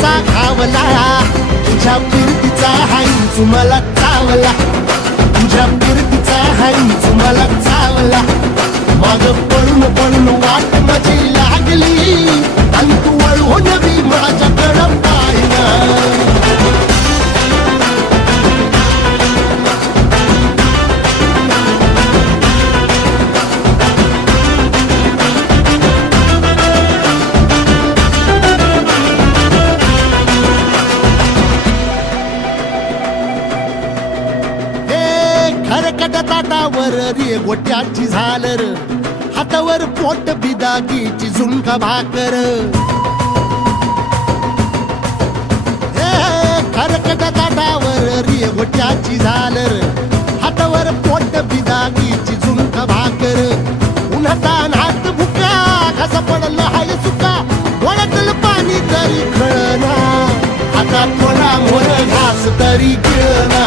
कसा घावला, तुझ्या फिरतीचा हाईच मला चावला, तुझ्या फिरतीचा हाईच मला चावला. माग पळून पळून वाट माझी लागली आणि तू वळून बी माझ्याकडं पाहिना. खरकट ताटावर रे गोट्याची झालर, हातावर पोट बिदागीची झुणका भाकर. खरकट ताटावर रे गोट्याची झालर, हातावर पोट बिदागीची झुणका भाकर. उन्हातान हात भुका, कसा पडलं हाय सुका, डोळ्यातलं पाणी तरी कळना, आता थोडा मोर घास तरी गिळना.